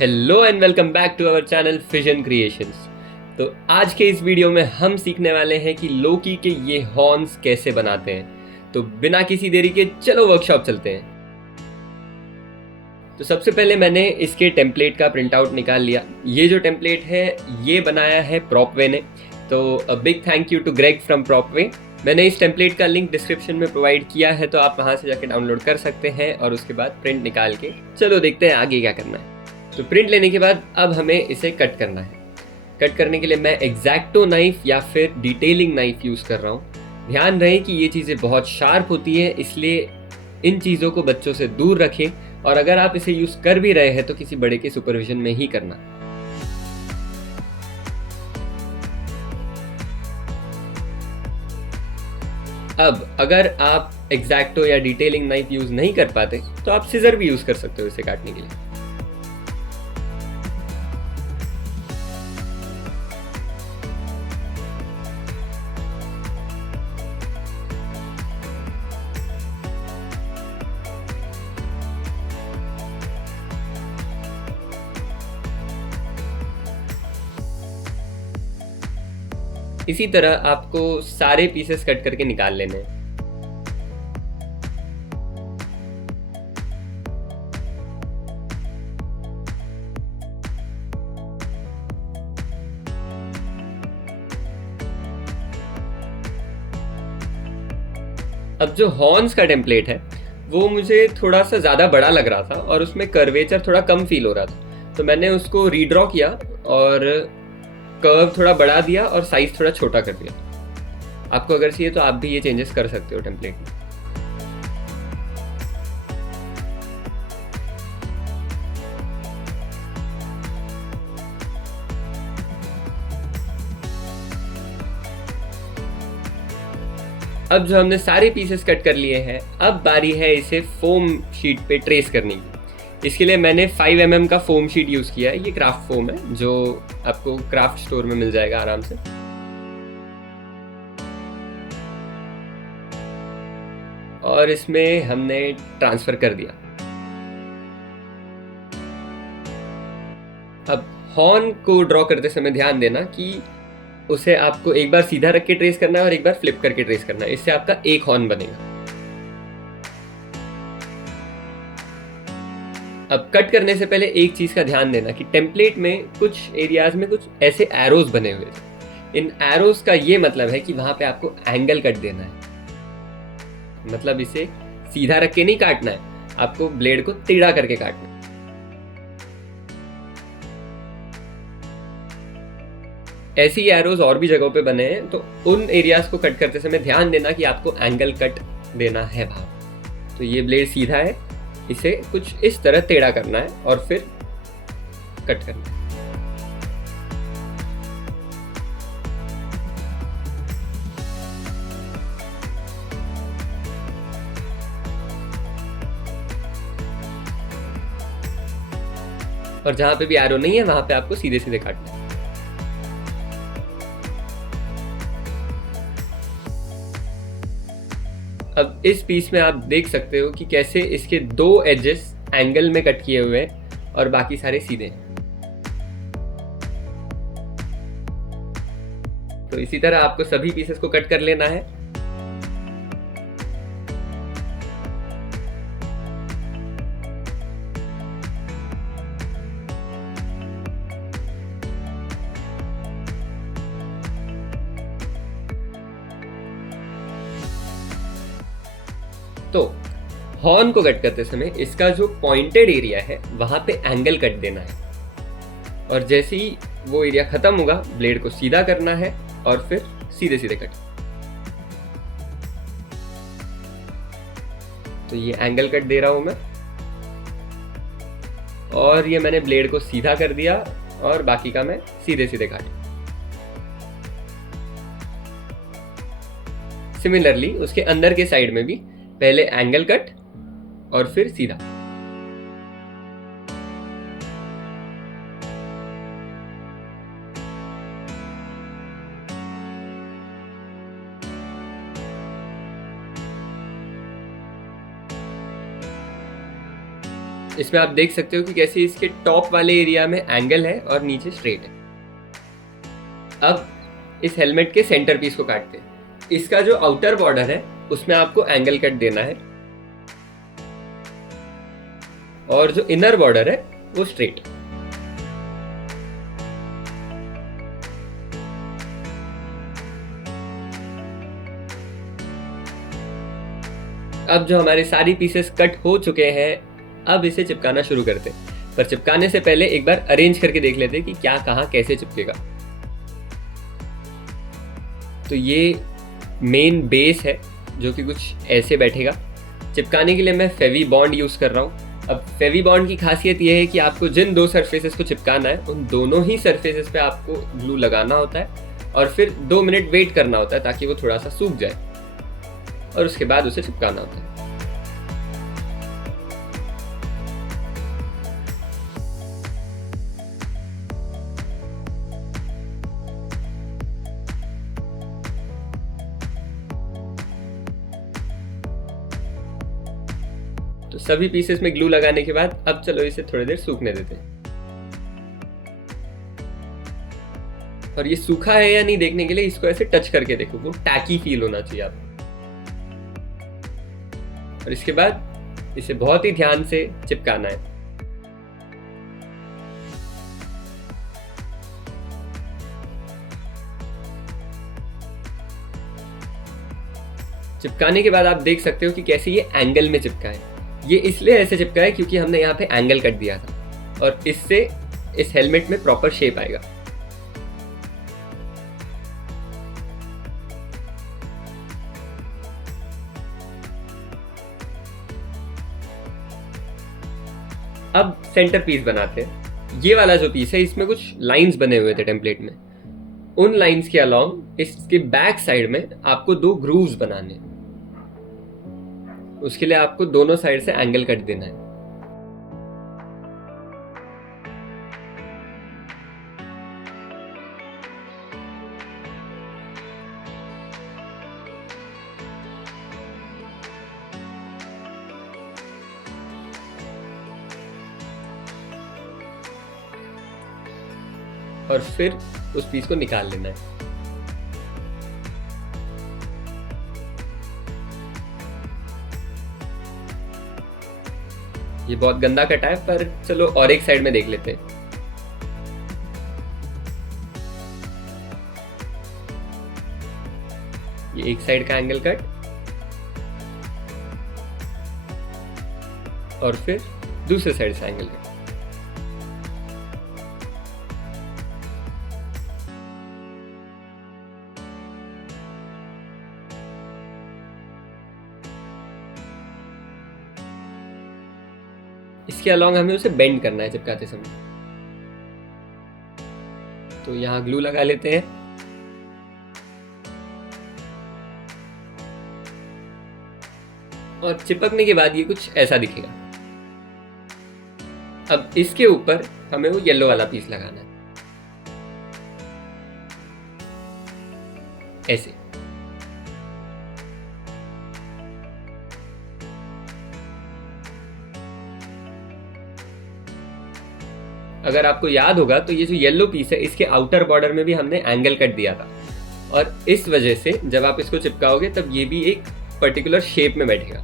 Hello and welcome back to our channel फिजन creations. तो आज के इस वीडियो में हम सीखने वाले हैं कि लोकी के ये हॉर्न्स कैसे बनाते हैं। तो बिना किसी देरी के चलो वर्कशॉप चलते हैं। तो सबसे पहले मैंने इसके टेम्पलेट का प्रिंट आउट निकाल लिया। ये जो टेम्पलेट है ये बनाया है प्रॉपवे ने। तो a big thank you to Greg from Propway. मैंने इस टेम्पलेट का लिंक डिस्क्रिप्शन में प्रोवाइड किया है, तो आप वहाँ से जाके डाउनलोड कर सकते हैं और उसके बाद प्रिंट निकाल के चलो देखते हैं आगे क्या करना है। तो प्रिंट लेने के बाद अब हमें इसे कट करना है। कट करने के लिए मैं एग्जैक्टो नाइफ या फिर डिटेलिंग नाइफ यूज़ कर रहा हूँ। ध्यान रहे कि ये चीज़ें बहुत शार्प होती है, इसलिए इन चीज़ों को बच्चों से दूर रखें और अगर आप इसे यूज़ कर भी रहे हैं तो किसी बड़े के सुपरविजन में ही करना। अब अगर आप एग्जैक्टो या डिटेलिंग नाइफ यूज़ नहीं कर पाते तो आप सीजर भी यूज़ कर सकते हो इसे काटने के लिए। इसी तरह आपको सारे पीसेस कट करके निकाल लेने हैं। अब जो हॉर्न्स का टेम्पलेट है वो मुझे थोड़ा सा ज़्यादा बड़ा लग रहा था और उसमें कर्वेचर थोड़ा कम फील हो रहा था, तो मैंने उसको रीड्रॉ किया और कर्व थोड़ा बढ़ा दिया और साइज थोड़ा छोटा कर दिया। आपको अगर चाहिए तो आप भी ये चेंजेस कर सकते हो टेम्पलेट में। अब जो हमने सारे पीसेस कट कर लिए हैं, अब बारी है इसे फोम शीट पे ट्रेस करने की। इसके लिए मैंने 5 mm का फोम शीट यूज़ किया है। ये क्राफ्ट फोम है जो आपको क्राफ्ट स्टोर में मिल जाएगा आराम से। और इसमें हमने ट्रांसफ़र कर दिया। अब हॉर्न को ड्रॉ करते समय ध्यान देना कि उसे आपको एक बार सीधा रख के ट्रेस करना है और एक बार फ्लिप करके ट्रेस करना है। इससे आपका एक हॉर्न बनेगा। अब कट करने से पहले एक चीज़ का ध्यान देना कि टेम्पलेट में कुछ एरियाज में कुछ ऐसे एरोज बने हुए थे। इन एरोज का ये मतलब है कि वहाँ पे आपको एंगल कट देना है। मतलब इसे सीधा रख के नहीं काटना है, आपको ब्लेड को टेढ़ा करके काटना है। ऐसी एरोज और भी जगहों पे बने हैं, तो उन एरियाज को कट करते समय ध्यान देना कि आपको एंगल कट देना है वहाँ। तो ये ब्लेड सीधा है, इसे कुछ इस तरह टेढ़ा करना है और फिर कट करना है। और जहाँ पे भी एरो नहीं है वहाँ पे आपको सीधे सीधे काटना है। अब इस पीस में आप देख सकते हो कि कैसे इसके 2 एजेस एंगल में कट किए हुए हैं और बाकी सारे सीधे हैं। तो इसी तरह आपको सभी पीसेस को कट कर लेना है। तो हॉर्न को कट करते समय इसका जो पॉइंटेड एरिया है वहां पे एंगल कट देना है और जैसे ही वो एरिया खत्म होगा ब्लेड को सीधा करना है और फिर सीधे सीधे कट। तो ये एंगल कट दे रहा हूं मैं और ये मैंने ब्लेड को सीधा कर दिया और बाकी का मैं सीधे सीधे काटा। सिमिलरली उसके अंदर के साइड में भी पहले एंगल कट और फिर सीधा। इसमें आप देख सकते हो कि कैसे इसके टॉप वाले एरिया में एंगल है और नीचे स्ट्रेट है। अब इस हेलमेट के सेंटर पीस को काटते हैं। इसका जो आउटर बॉर्डर है उसमें आपको एंगल कट देना है और जो इनर बॉर्डर है वो स्ट्रेट। अब जो हमारे सारी पीसेस कट हो चुके हैं, अब इसे चिपकाना शुरू करते हैं। पर चिपकाने से पहले एक बार अरेंज करके देख लेते हैं कि क्या कहाँ कैसे चिपकेगा। तो ये मेन बेस है जो कि कुछ ऐसे बैठेगा। चिपकाने के लिए मैं फेवी बॉन्ड यूज़ कर रहा हूँ। अब फेवी बॉन्ड की खासियत ये है कि आपको जिन दो सरफेसेस को चिपकाना है उन दोनों ही सरफेसेस पे आपको ग्लू लगाना होता है और फिर 2 मिनट वेट करना होता है ताकि वो थोड़ा सा सूख जाए और उसके बाद उसे चिपकाना होता है। तो सभी पीसेस में ग्लू लगाने के बाद अब चलो इसे थोड़ी देर सूखने देते हैं। और ये सूखा है या नहीं देखने के लिए इसको ऐसे टच करके देखो, वो टैकी फील होना चाहिए आपको। और इसके बाद इसे बहुत ही ध्यान से चिपकाना है। चिपकाने के बाद आप देख सकते हो कि कैसे ये एंगल में चिपका है। ये इसलिए ऐसे चिपका है क्योंकि हमने यहाँ पे एंगल कट दिया था और इससे इस हेलमेट में प्रॉपर शेप आएगा। अब सेंटर पीस बनाते हैं। ये वाला जो पीस है इसमें कुछ लाइंस बने हुए थे टेम्पलेट में। उन लाइंस के अलोंग इसके बैक साइड में आपको 2 ग्रूव्स बनाने हैं। उसके लिए आपको दोनों साइड से एंगल कट देना है। और फिर उस पीस को निकाल लेना है। ये बहुत गंदा कटा है पर चलो और एक साइड में देख लेते हैं। ये एक साइड का एंगल कट और फिर दूसरे साइड से एंगल कट। इसके अलोंग हमें उसे बेंड करना है चिपकाते समय। तो यहाँ ग्लू लगा लेते हैं। और चिपकने के बाद ये कुछ ऐसा दिखेगा। अब इसके ऊपर हमें वो येलो वाला पीस लगाना है ऐसे। अगर आपको याद होगा तो ये जो येलो पीस है इसके आउटर बॉर्डर में भी हमने एंगल कट दिया था और इस वजह से जब आप इसको चिपकाओगे तब ये भी एक पर्टिकुलर शेप में बैठेगा।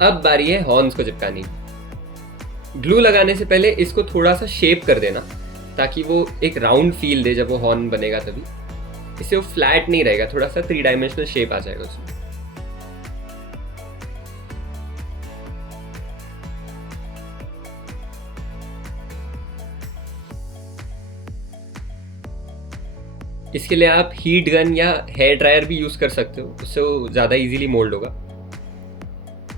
अब बारी है हॉर्न्स को चिपकाने की। ग्लू लगाने से पहले इसको थोड़ा सा शेप कर देना ताकि वो एक राउंड फील दे जब वो हॉर्न बनेगा तभी। इससे वो फ्लैट नहीं रहेगा, थोड़ा सा 3 डायमेंशनल शेप आ जाएगा उसमें। इसके लिए आप हीट गन या हेयर ड्रायर भी यूज़ कर सकते हो, उससे वो ज़्यादा इजीली मोल्ड होगा।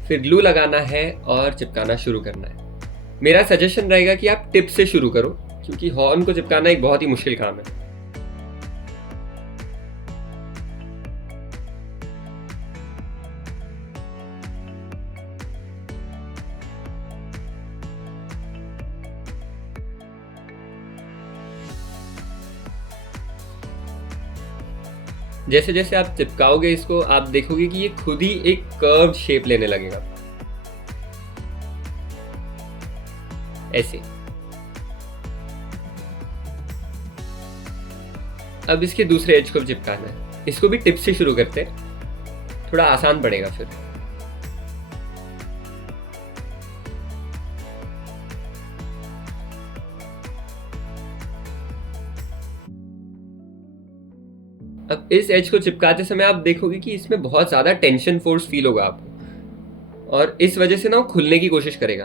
फिर ग्लू लगाना है और चिपकाना शुरू करना है। मेरा सजेशन रहेगा कि आप टिप से शुरू करो क्योंकि हॉर्न को चिपकाना एक बहुत ही मुश्किल काम है। जैसे जैसे आप चिपकाओगे इसको, आप देखोगे कि ये खुद ही एक कर्व्ड शेप लेने लगेगा, ऐसे। अब इसके दूसरे एज को चिपकाना है। इसको भी टिप से शुरू करते हैं, थोड़ा आसान पड़ेगा फिर। अब इस एज को चिपकाते समय आप देखोगे कि इसमें बहुत ज़्यादा टेंशन फोर्स फील होगा आपको, और इस वजह से ना वो खुलने की कोशिश करेगा।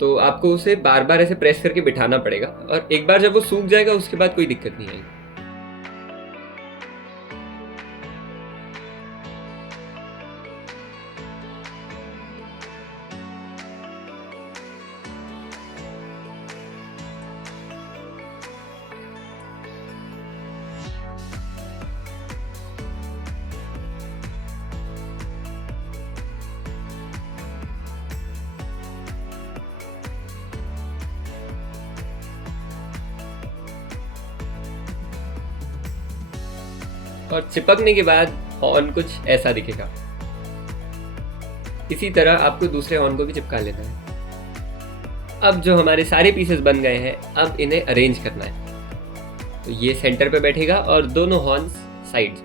तो आपको उसे बार बार ऐसे प्रेस करके बिठाना पड़ेगा, और एक बार जब वो सूख जाएगा उसके बाद कोई दिक्कत नहीं आएगी। और चिपकने के बाद हॉर्न कुछ ऐसा दिखेगा। इसी तरह आपको दूसरे हॉर्न को भी चिपका लेना है। अब जो हमारे सारे पीसेस बन गए हैं, अब इन्हें अरेंज करना है। तो ये सेंटर पे बैठेगा और दोनों हॉर्न्स साइड।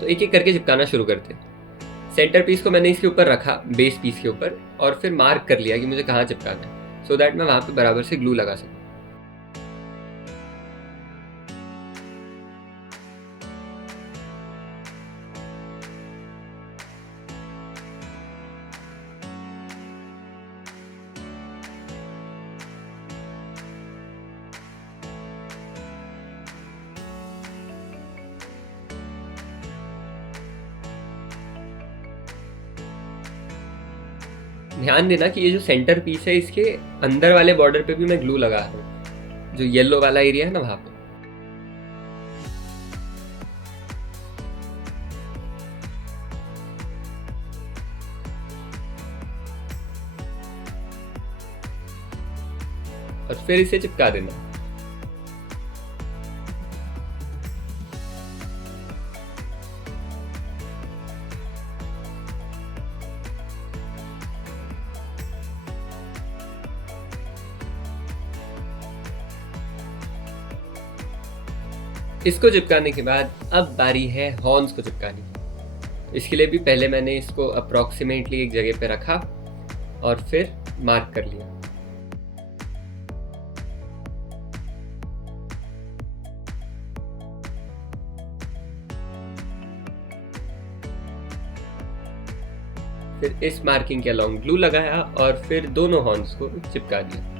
तो एक एक करके चिपकाना शुरू करते हैं। सेंटर पीस को मैंने इसके ऊपर रखा, बेस पीस के ऊपर, और फिर मार्क कर लिया कि मुझे कहाँ चिपकाना है, सो दैट मैं वहाँ पे बराबर से ग्लू लगा सकूँ। ध्यान देना कि ये जो सेंटर पीस है, इसके अंदर वाले बॉर्डर पे भी मैं ग्लू लगा रहा हूँ, जो येलो वाला एरिया है ना, वहां पे। और फिर इसे चिपका देना। इसको चिपकाने के बाद अब बारी है हॉर्न्स को चिपकाने की। इसके लिए भी पहले मैंने इसको अप्रॉक्सीमेटली एक जगह पे रखा और फिर मार्क कर लिया। फिर इस मार्किंग के अलोंग ग्लू लगाया और फिर दोनों हॉर्न्स को चिपका दिया।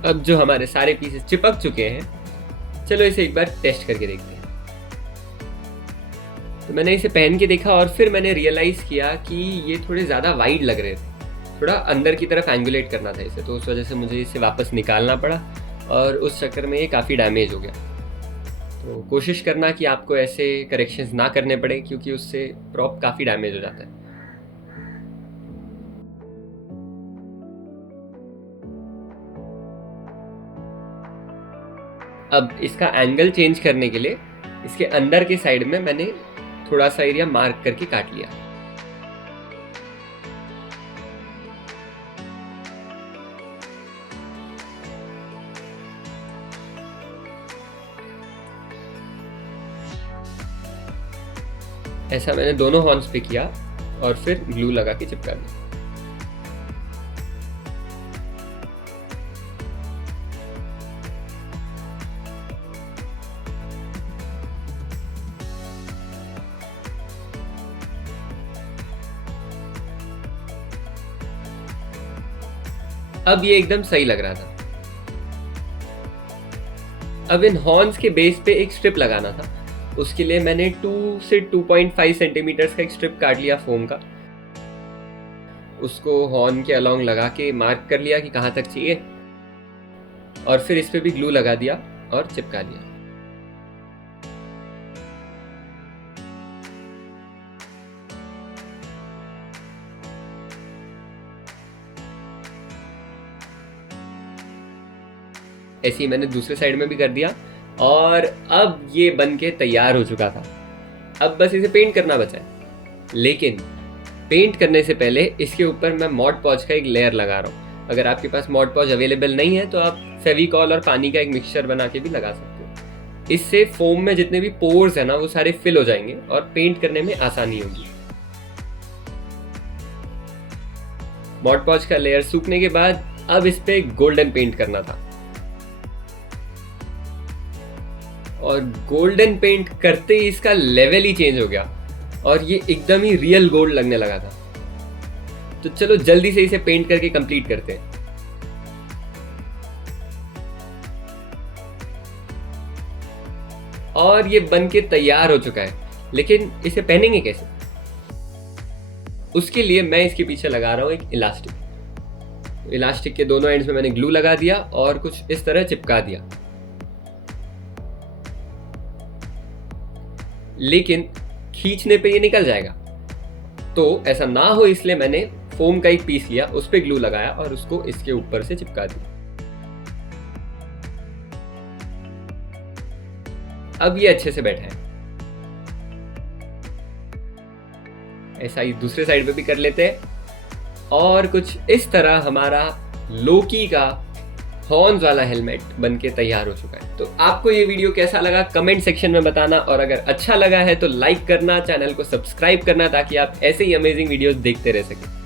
अब जो हमारे सारे पीसेस चिपक चुके हैं, चलो इसे एक बार टेस्ट करके देखते हैं। तो मैंने इसे पहन के देखा और फिर मैंने रियलाइज़ किया कि ये थोड़े ज़्यादा वाइड लग रहे थे, थोड़ा अंदर की तरफ एंगुलेट करना था इसे, तो उस वजह से मुझे इसे वापस निकालना पड़ा और उस चक्कर में ये काफ़ी डैमेज हो गया। तो कोशिश करना कि आपको ऐसे करेक्शंस ना करने पड़े, क्योंकि उससे प्रॉप काफ़ी डैमेज हो जाता है। अब इसका एंगल चेंज करने के लिए इसके अंदर के साइड में मैंने थोड़ा सा एरिया मार्क करके काट लिया। ऐसा मैंने दोनों हॉर्न्स पे किया और फिर ग्लू लगा के चिपका दिया। अब ये एकदम सही लग रहा था। अब इन हॉर्न्स के बेस पे एक स्ट्रिप लगाना था। उसके लिए मैंने 2 से 2.5 सेंटीमीटर्स का एक स्ट्रिप काट लिया फोम का। उसको हॉर्न के अलोंग लगा के मार्क कर लिया कि कहाँ तक चाहिए, और फिर इस पे भी ग्लू लगा दिया और चिपका दिया। ऐसे ही मैंने दूसरे साइड में भी कर दिया और अब ये बन के तैयार हो चुका था। अब बस इसे पेंट करना बचा है। लेकिन पेंट करने से पहले इसके ऊपर मैं मॉड पॉज का एक लेयर लगा रहा हूँ। अगर आपके पास मॉड पॉज अवेलेबल नहीं है तो आप फेविकॉल और पानी का एक मिक्सचर बना के भी लगा सकते हो। इससे फोम में जितने भी पोर्स है ना वो सारे फिल हो जाएंगे और पेंट करने में आसानी होगी। मॉड पॉज का लेयर सूखने के बाद अब इस पे गोल्डन पेंट करना था और गोल्डन पेंट करते ही इसका लेवल ही चेंज हो गया और ये एकदम ही रियल गोल्ड लगने लगा था। तो चलो जल्दी से इसे पेंट करके कंप्लीट करते हैं। और ये बन के तैयार हो चुका है, लेकिन इसे पहनेंगे कैसे? उसके लिए मैं इसके पीछे लगा रहा हूं एक इलास्टिक। इलास्टिक के दोनों एंड्स में मैंने ग्लू लगा दिया और कुछ इस तरह चिपका दिया। लेकिन खींचने पे ये निकल जाएगा, तो ऐसा ना हो इसलिए मैंने फोम का एक पीस लिया, उस पे ग्लू लगाया और उसको इसके ऊपर से चिपका दिया। अब ये अच्छे से बैठा है। ऐसा ही दूसरे साइड पे भी कर लेते हैं और कुछ इस तरह हमारा लोकी का हॉर्न्स वाला हेलमेट बनके तैयार हो चुका है। तो आपको ये वीडियो कैसा लगा कमेंट सेक्शन में बताना, और अगर अच्छा लगा है तो लाइक करना, चैनल को सब्सक्राइब करना ताकि आप ऐसे ही अमेजिंग वीडियोस देखते रह सकें।